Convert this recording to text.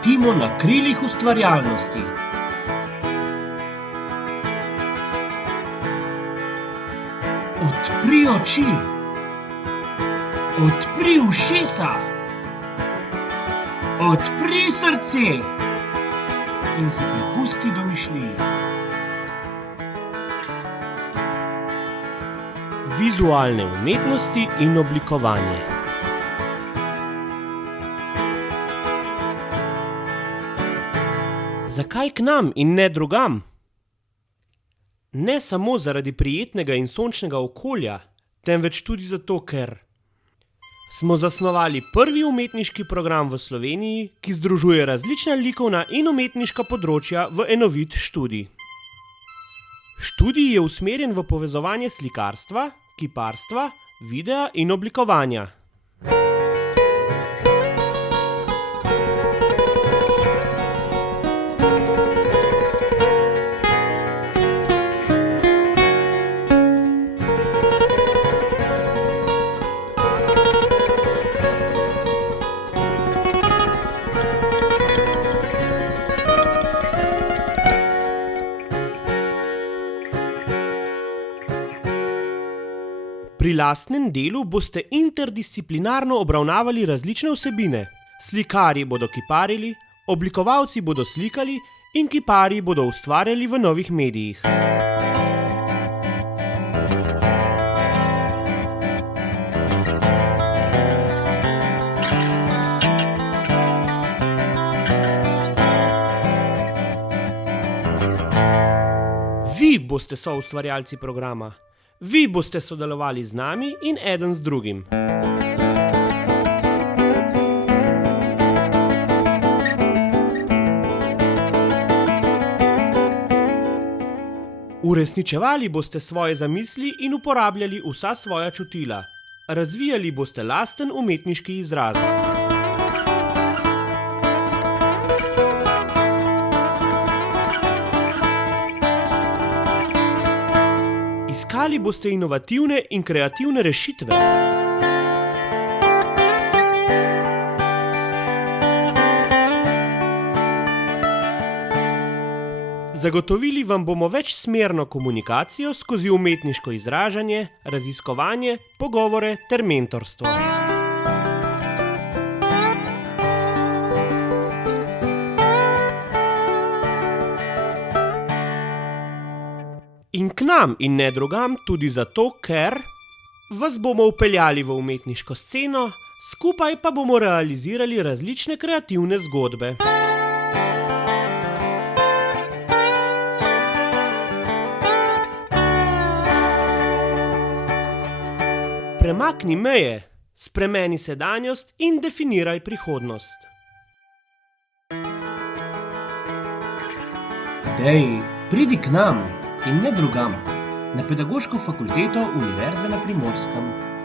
letimo na krilih ustvarjalnosti. Odpri oči, odpri ušesa, odpri srce in se prepusti domišljiji. Vizualne umetnosti in oblikovanje. Zakaj k nam in ne drugam? Ne samo zaradi prijetnega in sončnega okolja, temveč tudi zato, ker smo zasnovali prvi umetniški program v Sloveniji, ki združuje različna likovna in umetniška področja v enovit študij. Študij je usmerjen v povezovanje slikarstva, kiparstva, videa in oblikovanja. Pri lastnem delu boste interdisciplinarno obravnavali različne vsebine. Slikarji bodo kiparili, oblikovalci bodo slikali in kiparji bodo ustvarjali v novih medijih. Vi boste soustvarjalci programa. Vi boste sodelovali z nami in eden z drugim. Uresničevali boste svoje zamisli in uporabljali vsa svoja čutila. Razvijali boste lasten umetniški izraz. Iskali boste inovativne in kreativne rešitve. Zagotovili vam bomo večsmerno komunikacijo skozi umetniško izražanje, raziskovanje, pogovore ter mentorstvo. In k nam in ne drugam tudi zato, ker vas bomo vpeljali v umetniško sceno, skupaj pa bomo realizirali različne kreativne zgodbe. Premakni meje, spremeni sedanjost in definiraj prihodnost. Dej, pridi k nam in ne drugam, na Pedagoško fakulteto Univerze na Primorskem.